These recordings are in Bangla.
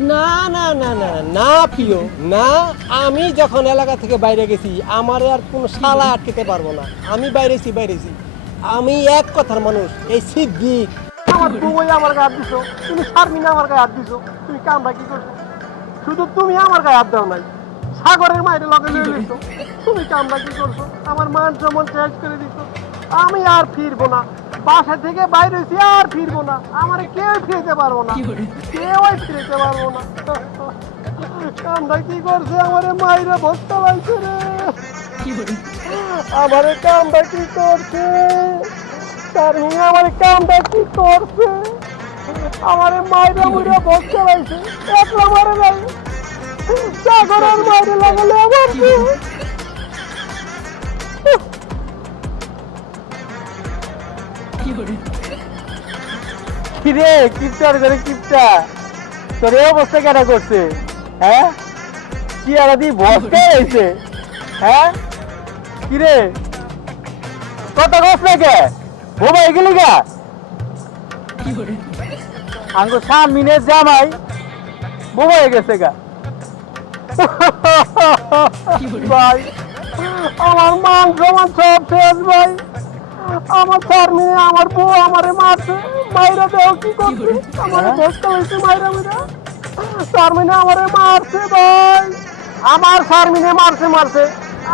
না না না না না প্রিয় না আমি যখন এলাকা থেকে বাইরে গেছি আমার আর কোনো শালা আটকেতে পারব না। আমি বাইরেছি বাইরেছি আমি এক কথার মানুষ এই সিদ্দিক। আমার বউই আমার গায়ে হাত দিছো তুমি শারমিনা আমার গায়ে হাত দিছো তুমি কামটা কি করছ? শুধু তুমি আমার গায়ে হাত দাও নাই সাগরের মায়ের লগে লয়ে গেছো তুমি কামটা কি করছ? আমার মান সম্মান শেষ করে দিছো আমি আর ফিরবো না। বাসা থেকে বাইরে হয়েছি আর ফিরবো না। আমার কেউ ফিরতে পারব না। কেউই ফিরতে পারব না। কামটা কি করছে? আমার মায়েরা ভক্ত লাগছে রে। আমার কামটা কি করছে? তার আমার কামটা কি করছে? আমার মায়েরা মুড়ে ভক্ত লাগছে। একলা মারে নাই। সাগরের মায়ের লাগালে আমার কিরে। কিপটার করে কিপটা তোর এই অবস্থা কেন করছে? হ্যাঁ? কি আর দি বসতে রয়েছে হ্যাঁ? কিরে? কত গছ লাগে? বোবা এগুলি গা? আঙ্গো সামনে জামাই বোবা হয়ে গেছে গা। ভাই আমার মাংস সমান সব শেষ ভাই। আমার স্যার মেয়ে আমার বউ আমারে মারছে। মাইরা দেও কি করছে? আমার বসতে হয়েছে মাইরা মেয়েরা স্যার মেয়ে আমারে মারছে ভাই। আমার স্যার মেয়ে মারছে মারছে।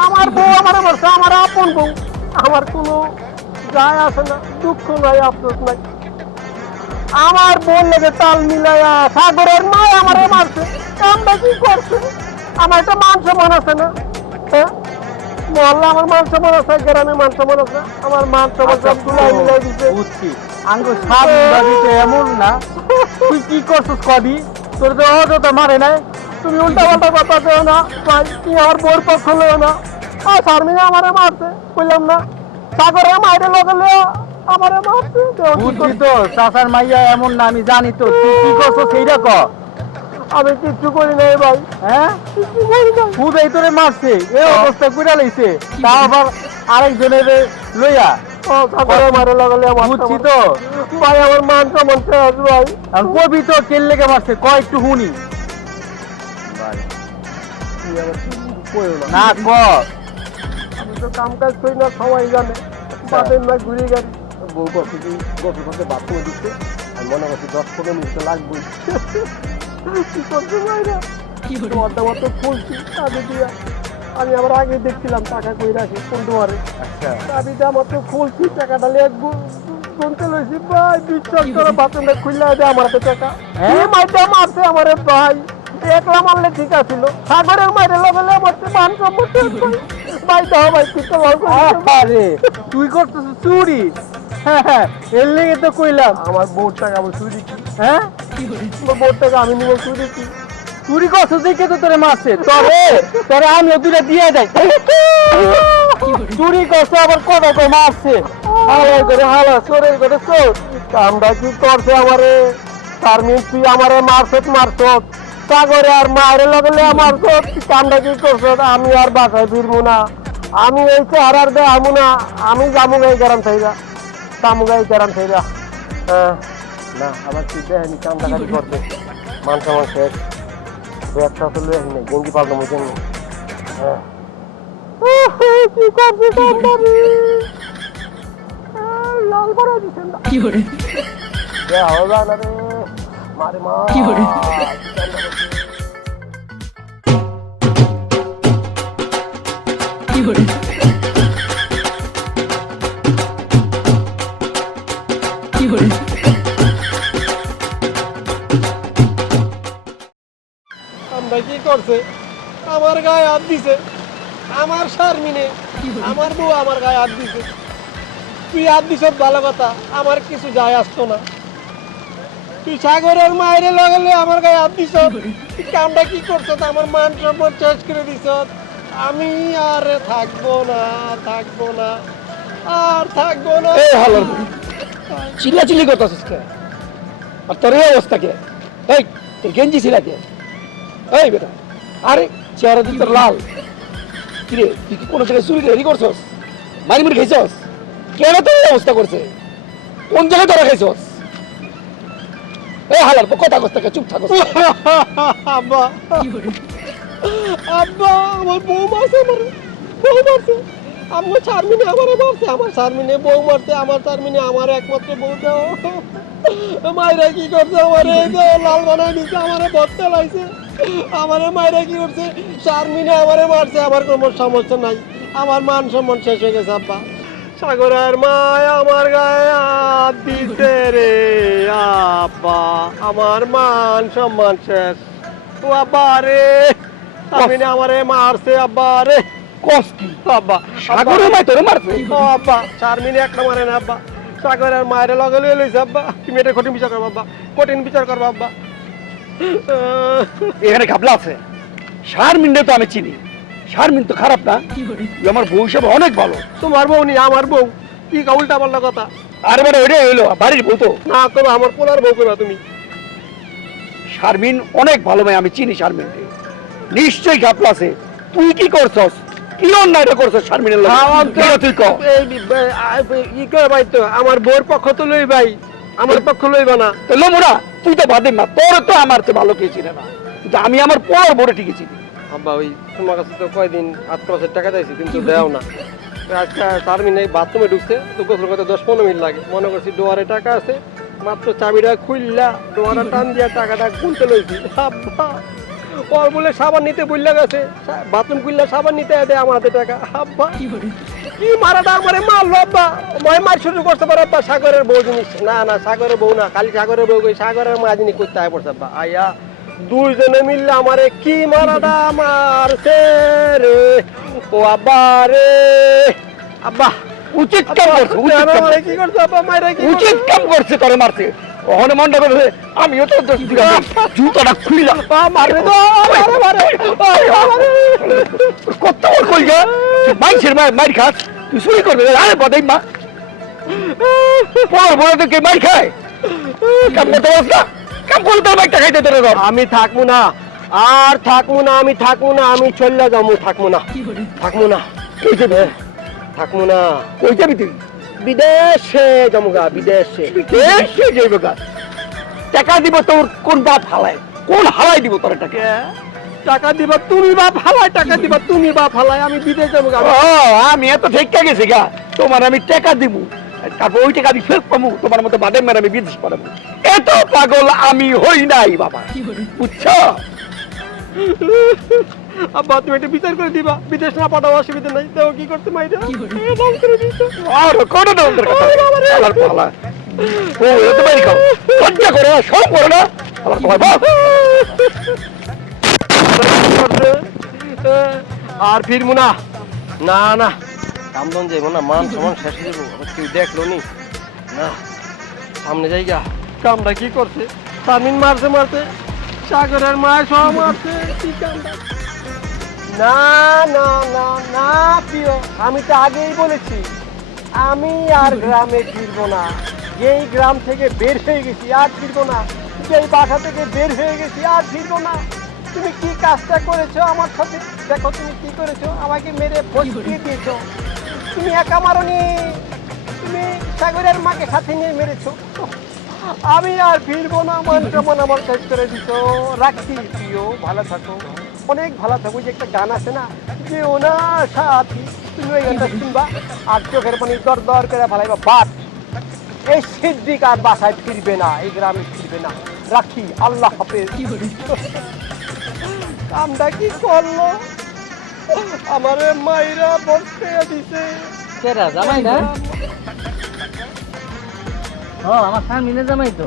আমার বউ আমারে মারছে আমার আপন বউ। আমার কোনো যায় আসে না দুঃখ নাই আফসোস নাই। আমার বোন লেগে তাল মিলাইয়া সাগরের মায় আমারে মারছে। কামটা কি করছে? আমার একটা মান সম্মান আছে না? হ্যাঁ? মহল্লা আমার মান সম্মান আছে গ্রামে মান সম্মান আছে আমার মান সম্মান সব গুলাই মিলাই দিছে। বুঝছি। আঙ্গো সাত বাড়িতে এমন না। তুই কি করছিস কবি? তোর তো অযথা মারে নাই। তুমি উল্টা পাল্টা কথা কেউ না ভাই তুমি আমার বোর পক্ষ লেও না। আর শারমিনে আমারে মারছে বললাম না। সাগরের মাইরে লগালে আমারে মারছে দেও বুঝছি? তো চাচার মাইয়া এমন না আমি জানি তো। তুই কি করছিস সেইটা ক। আমি কিচ্ছু করি নাই ভাই। হ্যাঁ? কিচ্ছু করি নাই। খুদাই তোরে মারছে এ অবস্থা করে লাইছে। তাও আবার আরেকজনের লইয়া। ও লাগালে আমার বুঝছি তো। ভাই আমার মান সম্মান শেষ ভাই? আর কবি তো কেল লেগে মারছে একটু না? ক। আমি তো কাম কাজ করি না সবাই জানে। না ঘুরে গাড়ি বউ করছে কি গোসল করতে বাথরুমে দিচ্ছে। আমি মনে করছি দশ পনেরো মিনিট তো খুলছি চাবি দিয়া। আমি আবার আগে দেখছিলাম টাকা কই রাখি কোন দুয়ারে। আচ্ছা। চাবিটা আমার তো খুলছি টাকাটা গুনতে লইছি। ভাই বিশ্বাস করে বাথরুমটা খুললে দে আমার হাতে টাকা। হ্যাঁ? এই মাইটা মারছে আমারে ভাই। একলা মারলে ঠিক আছিল। সাগরের মাইরে লাগালে আমার তো মান ভাই। ভাই দাও ভাই তুই তো ভালো করিস। আরে তুই করতেছিস চুরি? হ্যাঁ হ্যাঁ এর লেগে তো কইলাম। আমার বোর্ড টাকা চুরি কি? হ্যাঁ? আমি চুরি কি চুরি করছিস দেখে তো তোরে মারছে। তবে তোরে আমি দুটা দিয়ে যাই। চুরি করছে, আবার কত তো মারছে। করে হালা চোরে করে চোর। কি করছে আমারে? শারমিন তুই আমারে মারছত সাগরে আর মায়ের লাগলে আমার কামটা কি করছত আমি আর বাসায় ফিরবো না। আমি এই চেহারার দে আমু না। আমি জামু গাই গেরাম থাইরা জামু গাই হ্যাঁ। না আমার দেখেনি কামটা খালি করছে। মান সম্মান শেষ। ব্যাগটা তো লয়ে নেই গেঞ্জি পাল্টামো জন্য হ্যাঁ। কি করছে কামটা লাল করে দিছেন না। এ হবে না রে। মারে মা। কি করে? কি করছে আমার গায়ে হাত দিছে, আমার শারমিনে, আমার বউ আমার গায়ে হাত দিছে। তুই হাত দিছ ভালো কথা, আমার কিছু যায় আসতো না। তুই সাগরের মায়ের লাগালে আমার গায়ে হাত কামটা কি আমার মান করে আমি আর থাকব না থাকব না, আর থাকব না। এই চিল্লা চিল্লি করতেছিস আর তোর এই অবস্থা কে? এই, তোর গেঞ্জি ছিলা কে? এই বেটা। আরে চেহারা দিন তোর লাল। কিরে তুই কি কোনো জায়গায় চুরি রেডি করছস? মারি মুড়ি খাইছস? কেন তোর অবস্থা করছে? কোন জায়গায় তোরা খাইছস? এই হালার কথা কস থেকে চুপ থাকো। আব্বা। আব্বা আমার বউ মারছে আমার। বউ মারছে। আমার চারমিনে আমার মারছে। আমার চারমিনে বউ মারছে আমার চারমিনে আমার একমাত্র বউ দাও মায়েরা কি করছে আমার? লাল বানাই দিচ্ছে আমারে বদতে লাইছে। আমারে মায়েরা কি করছে চারমিনে আমারে মারছে আমার কোনো সমস্যা নাই। আমার মান সম্মান শেষ হয়ে গেছে আব্বা। সাগরের মায় আমার গায়ে হাত দিতে রে আব্বা। আমার মান সম্মান শেষ। ও আব্বা রে আমি আমারে মারছে আব্বা রে। কস কি? আব্বা। সাগরের মাই তোরে মারছে? আব্বা চার মিনিট একটা মারে না আব্বা। সাগরের মায়ের লগে লইছে আব্বা। তুমি এটা কঠিন বিচার করবা আব্বা। কঠিন বিচার করবা আব্বা। এখানে ঘাবলা আছে। শারমিনরে তো আমি চিনি। শারমিন তো খারাপ না। তুই আমার বউ হিসাবে অনেক ভালো। তোমার বউ নি আমার বউ। কি কা উল্টা পাল্টা কথা? আর মানে ওইটাই হইল বাড়ির বউ তো। না করো আমার পোলার বউ করবা তুমি? শারমিন অনেক ভালো মেয়ে আমি চিনি শারমিনকে। নিশ্চয়ই ঘাপলা আছে। তুই কি করছস? কি অন্যায়টা করছস শারমিনের লগে? তুই কর। করে ভাই তো আমার বউর পক্ষ তো লই ভাই আমার পক্ষ লইবা না। তো লোমরা তুই তো বাদে না তোর তো আমার তো ভালো কে চিনে না। কিন্তু আমি আমার পর বড় ঠিকই চিনি। আব্বা ওই তোমার কাছে তো কয়দিন আট পাঁচের টাকা দিয়েছি কিন্তু দেও না। আজকে চার মিনিট বাথরুমে ঢুকছে তো গোসল করতে দশ পনেরো মিনিট লাগে। মনে করছি ডোয়ারে টাকা আছে মাত্র চাবিটা খুললা ডোয়ারা টান দিয়া টাকাটা খুলতে লইছি। আব্বা ওর বলে সাবান নিতে বললে গেছে। বাথরুম খুললে সাবান নিতে দেয় আমার হাতে টাকা। আব্বা কি মারাটা আমারে মারলো আব্বা? মই মার শুরু করতে পারে আব্বা সাগরের বউ জিনিস না না সাগরের বউ না খালি সাগরের বউ কই সাগরের মা জিনিস করতে আয় পড়ছে আব্বা। আইয়া দুইজনে মিললে আমারে কি মারাটা মারছে রে? ও আব্বা রে। আব্বা উচিত কাম করছে উচিত কাম কি করছে। আব্বা মাইরা কি উচিত কাম করছে তোরে মারছে। ওখানে মনটা করে আমিও তো দোষ দিলাম। জুতাটা খুইলাম মারবে কত কই যা মাইছের মার মার খাস। তুই চুরি করবে আরে বদাই মা। পর বড় তো কে মার খায়। কাম করতে পারছ না। কাম করতে তোর বাইকটা খাইতে তোর আমি থাকব না। আর থাকব না আমি থাকব না আমি চলে যাব থাকব না। থাকব না। কই যাবে? থাকব না। কই যাবি তুই? বিদেশে যাব গা বিদেশে দেশে যাইবে গা টাকা দিব তোর কোন বাপ হালায়? কোন হালাই দিব তোর টাকা টাকা দিবা তুমি বাপ হালাই টাকা দিবা তুমি বাপ হালাই আমি বিদেশ যাব আমি এত ঠিক গেছি গা তোমার আমি টাকা দিব। তারপর ওই টাকা আমি ফেরত পাবো তোমার মতো বাদে মেরে আমি বিদেশ পাঠাবো এত পাগল আমি হই নাই বাবা। বুঝছ? আব্বা তুমি একটু বিচার করে দিবা। বিদেশ না পাঠাও অসুবিধা নাই। তো কি করতে মাইরা। এ, করে? দিছো। আর কোন দন্দর কথা আলার পালা। ও এত বাড়ি খাও। লজ্জা করে না সব করে না। আলার পালা বাপ আর ফিরবো না। না না। কামদন যাইবো না মান সমান শেষ হয়ে যাব। কেউ দেখল নি? না। সামনে যাইগা। কামটা কি করছে? সামিন মারছে মারছে সাগরের মায় সব মারছে। কি কামটা? না না না না, প্রিয়, আমি তো আগেই বলেছি, আমি আর গ্রামে ফিরবো না। যেই গ্রাম থেকে বের হয়ে গেছি, আর ফিরবো না। যেই বাসা থেকে বের হয়ে গেছি, আর ফিরবো না। তুমি কি কাজটা করেছ আমার সাথে? দেখো, তুমি কি করেছ? আমাকে মেরে ফসকিয়ে দিয়েছ। তুমি একা মারনি। তুমি সাগরের মাকে সাথে নিয়ে মেরেছো। আমি আর ফিরবো না মান কেমন আমার শেষ করে দিছো। রাখছি, প্রিয়, ভালো থাকো। অনেক ভালো থাকো, ওই যে একটা গান আছে না? যে ওনার সাথী, তুমি ওই গানটা শুনবা, আর চোখের পানি দর দর করে ভালাইবা। বাট এই সিদ্দিক আর বাসায় ফিরবে না, এই গ্রামে ফিরবে না। রাখি, আল্লাহ হাফেজ। কামটা কি করল? আমারে মাইরা বসতে দিছে। কেরা, জামাই না? ও আমার স্বামীনে জামাই তো।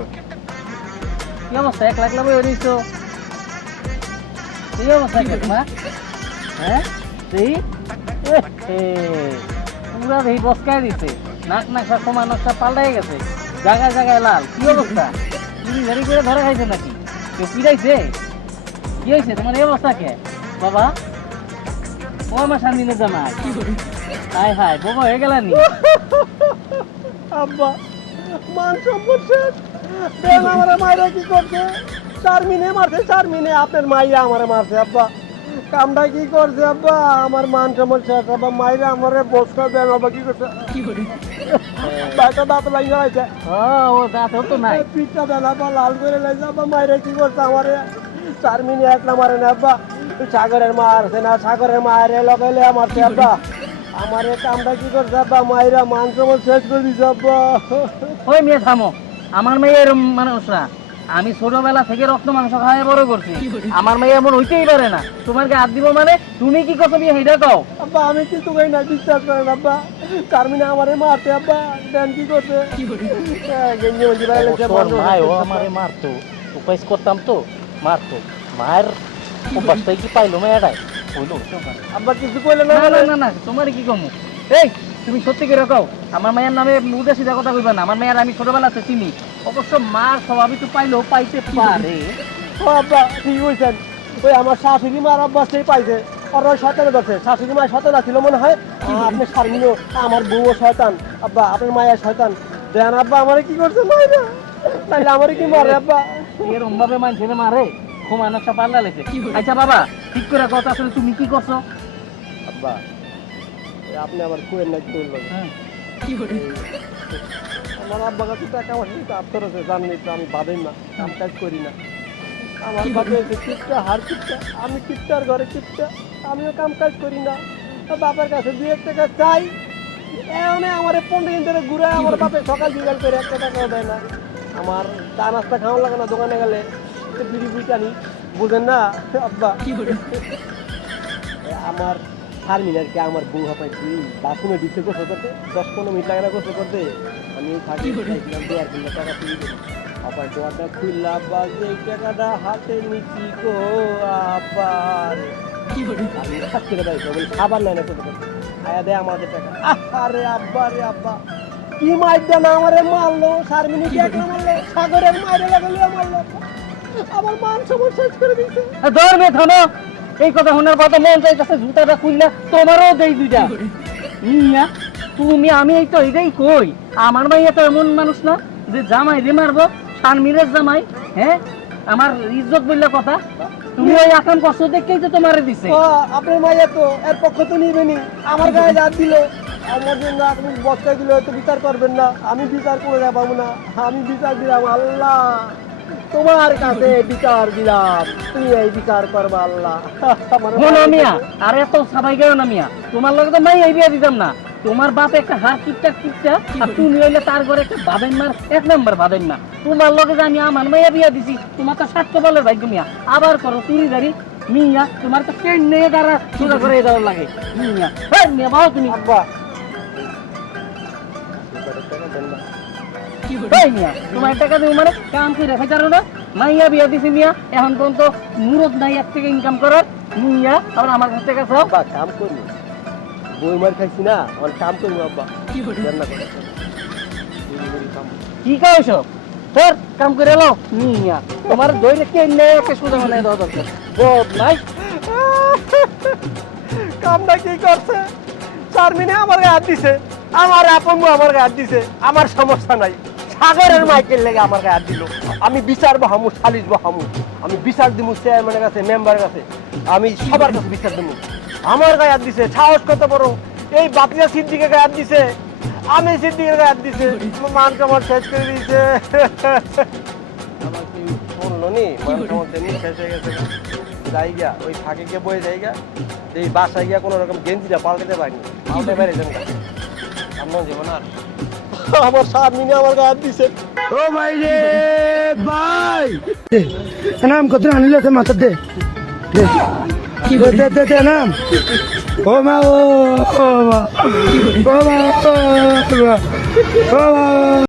কি অবস্থা? এক লাখ লাভ হইছো কি অবস্থা মা? হ্যাঁ? সেই পুরা দেখি বসকায় দিছে। নাক নাকটা সময় নাকটা পাল্টাই গেছে। জায়গায় জায়গায় লাল। কি অবস্থা? তুমি ভেরি করে ধরে খাইছে নাকি? কেউ পিড়াইছে কি হয়েছে তোমার এই অবস্থা কে? বাবা? ও আমার স্বামীনে জামাই হাই হাই বাবা হয়ে গেলানি আব্বা, মান সম্পদ শেষ। আমারে মাইরা কি করছে? চার মিনে মারছে চার মিনে আপনার মাইয়া আমারে মারছে আব্বা। কামটা কি করছে আব্বা? আমার মান সম্মান শেষ আব্বা। মাইরে আমারে বস্তা দেন আব্বা। কি করছে? বাইটা দাঁত লাগিয়ে আছে হ্যাঁ ও দাঁতেও তো নাই। পিঠটা দেন আব্বা। লাল করে লাইছে আব্বা। মাইরে কি করছে আমারে? চার মিনিট এক না মারে না আব্বা। সাগরের মা আছে না সাগরের মায়ের লগাইলে মারছে আব্বা। আমার কামটা কি করছে আব্বা? মাইরা মান সম্মান শেষ করে দিছে আব্বা। ওই মেয়ে থামো। আমার মেয়ে এরম মানুষ না আমি ছোটবেলা থেকে রক্ত মাংস খাওয়াই বড় করছি। আমার মেয়ে এমন হইতেই পারে না। তোমাকে হাত দিব মানে? তুমি কি করছ বিয়ে? সেইটা কও। আব্বা আমি কি কই না বিশ্বাস করেন আব্বা? চারমিনে আমারে মারতে আব্বা। দেন কি করছে? হ্যাঁ, গেঞ্জি তোর মায় ও আমারে মারতো। উপাইস করতাম তো মারতো। মায়ের অভ্যাসটাই কি পাইলো মেয়েটাই হইল আব্বা কিছু কইলে না না না তোমার কি কমু? এই তুমি সত্যি করে কও আমার মায়ের নামে মুদে সিধা কথা কইবা না আমার মায়ের আমি ছোটবেলাতে চিনি। অবশ্য মার স্বভাবই তো পাইলেও পাইতে পারে। ও আব্বা ঠিক কইছেন? ওই আমার শাশুড়ি মার অভ্যাসটাই পাইছে। আর ওই শয়তানে ধরছে শাশুড়ি মায়ের শয়তান ছিল মনে হয়? আপনি শারমিনও আমার বউও শয়তান। আব্বা আপনার মায়ের শয়তান। দেন আব্বা আমারে কি করছে মাইরা তাইলে আমারে কি মারে আব্বা? এরম ভাবে মানুষের মারে? খুমান একটা পাল্লা লেছে আচ্ছা বাবা ঠিক করে কথা আসলে তুমি কি করছ? আব্বা আপনি আবার কুয়ের না কি বলল আমার আব্বা কাছে টাকা আমার কিন্তু আফসর আছে জানেনি তো আমি বাদেই না কাম কাজ করি না। আমার বাপে হচ্ছে কিপটা হার কিপটা আমি কিপটার ঘরে কিপটা আমিও কাম কাজ করি না। তো বাপের কাছে দুই এক টাকা চাই এমন আমার পনেরো দিন ধরে ঘুরে আমার বাপে সকাল বিকাল করে একটা টাকাও দেয় না। আমার চা নাস্তা খাওয়া লাগে না দোকানে গেলে বিড়ি বুড়ি টানি বুঝেন না আব্বা? আমার চার মিনিট কি আমার বউ হাঁপাইছি। বাথরুমে ঢুকতে গোসল করতে দশ পনেরো মিনিট লাগে না গোসল করতে। আমি থাকি চাইছিলাম দুয়ার কিনলে টাকা তুলি দেবো আবার দোয়ারটা খুললাম আব্বা এই টাকাটা হাতে নিচ্ছি গো আবার আমি হাত করে বলি খাবার নেয় না কোথাও থেকে। আয়া দেয় আমাদের টাকা। আরে আব্বা রে আব্বা। কি মাইর দেন আমারে মারলো? চার মিনিট এক না মারলো? সাগরের মাইরে লাগালিয়া মারলো আমার মান সমান শেষ করে দিচ্ছে ধরবে থামো। এই কথা শোনার পর তো মন চাইতেছে জুতাটা খুললে তোমারও দেই দুইটা। মিয়া তুমি আমি এই তো এটাই কই। আমার মাইয়া তো এমন মানুষ না যে জামাই রে মারবো শানমিরের জামাই হ্যাঁ? আমার ইজ্জত বললে কথা। তুমি ওই আকাম কষ্ট দেখেই তো তোমারে দিছে। ও, আপনার মাইয়া তো এর পক্ষ তো নিবেনি। আমার গায়ে রাত দিল। আমার জন্য আপনি বস্তায় দিলে হয়তো বিচার করবেন না। আমি বিচার করে যাব না। আমি বিচার দিলাম আল্লাহ। তোমার কাছে বিচার দিলাম। তুমি এই বিচার করবা আল্লাহ। শোনো মিয়া আর এত সবাই গেও না মিয়া তোমার লগে তো মাই এই বিয়া দিতাম না। তোমার বাপ একটা হার কিপটা কিপটা আর তুমি হইলে তার ঘরে একটা বাদাই মার এক নম্বর বাদাই না তোমার লগে যে আমি আমার মাইয়া বিয়া দিছি তোমার তো সাত কপালের ভাগ্য মিয়া। আবার করো চুরি গাড়ি মিয়া তোমার তো ট্রেন নিয়ে দ্বারা সোজা করে দেওয়ার লাগে। মিয়া হ্যাঁ মিয়া বাবা তুমি। আব্বা মিয়া তোমার টাকা দেবো মানে কাম কি রেখে চারো না? মাইয়া বিয়া দিছি মিয়া এখন পর্যন্ত মুরত নাই এক থেকে ইনকাম করার। মিয়া আবার আমার কাছ থেকে সব আব্বা কাম করব। বই মার খাইছি না আমার কাম করব আব্বা। রান্না করে কি কইছো তোর কাম করে এলো মিয়া তোমার দইলে কে নেই একটা সুদা মানে দাও দরকার? বদ নাই কামটা কি করছে? চারমিনে আমার গায়ে হাত দিছে আমার আপন আমার গায়ে হাত দিছে আমার সমস্যা নাই। সাগরের মাইকেল লেগে আমার গায়ে দিল। আমি বিচার বহামু সালিশ বহামু। আমি বিচার দিমু চেয়ারম্যানের কাছে মেম্বারের কাছে। আমি সবার কাছে বিচার দিমু। আমার গায়ে হাত দিছে সাহস কত বড়? এই বাপিয়া সিদ্দিকের গায়ে হাত দিছে। আমি সিদ্দিকের গায়ে হাত দিছে। মান আমার শেষ করে দিয়েছে। শুনলো নি? মান আমার শেষ হয়ে গেছে যাই গিয়া ওই ফাঁকে গিয়ে বয়ে যাই গিয়া এই বাসায় গিয়া কোনো রকম গেঞ্জিটা পাল্টাতে পারিনি। পাল্টে পারে আমার জীবন আর। আমার সাত মিনিট আমার গায়ে দিছে। ও ভাই রে ভাই। নাম কত আনিলে তো মাথা দে। দে দে দে দে নাম ও মা ও ও মা ও মা ও মা ও মা।